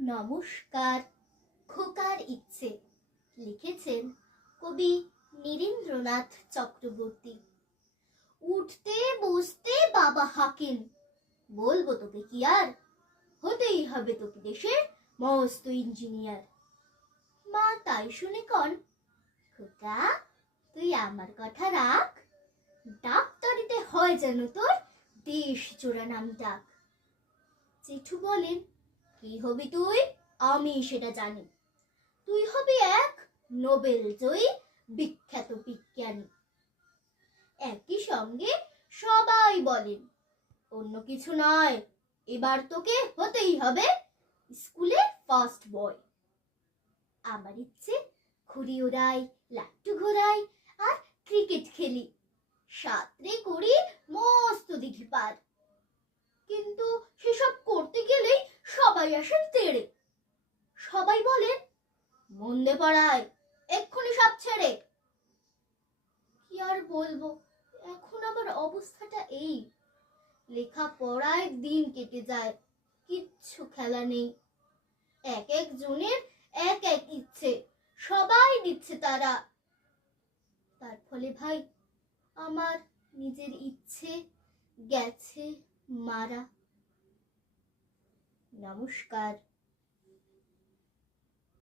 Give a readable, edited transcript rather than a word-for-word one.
নমস্কার। খোকার ইচ্ছে লিখেছেন কবি নীরেন্দ্রনাথ চক্রবর্তী। উঠতে বসতে বাবা হাঁকেন, বলবো তোকে কি আর, হতেই হবে তোকে দেশের মস্ত ইঞ্জিনিয়ার। মা তাই শুনে কন, খোকা তুই আমার কথা রাখ, ডাক্তারিতে হয় যেন তোর দেশ জোড়া নাম ডাক। জেঠু বলেন, কি হবি তুই? আমি সেটা জানি, তুই হবি এক নোবেল জয়ী বিখ্যাত বিজ্ঞানী। একই সঙ্গে সবাই বলেন, অন্য কিছু নয়, এবার তোকে হতেই হবে স্কুলে ফার্স্ট বয়। আমার ইচ্ছে ঘুড়ি ওড়াই, লাট্টু ঘোরাই আর ক্রিকেট খেলি, সাঁতরে করি মস্ত দিঘি পার। কিন্তু সেসব করতে গেলেই সবাই আসেন তেড়ে। সবাই বলেন, মন্দে পড়ায়, এক্ষুনি সব ছেড়ে। কি আর বলবো, এখন আবার অবস্থাটা এই, লেখা পড়ায় দিন কেটে যায়, কিচ্ছু খেলা নেই। এক এক জনের এক এক ইচ্ছে, সবাই দিচ্ছে তারা। তার ফলে ভাই আমার নিজের ইচ্ছে গেছে মারা। নমস্কার।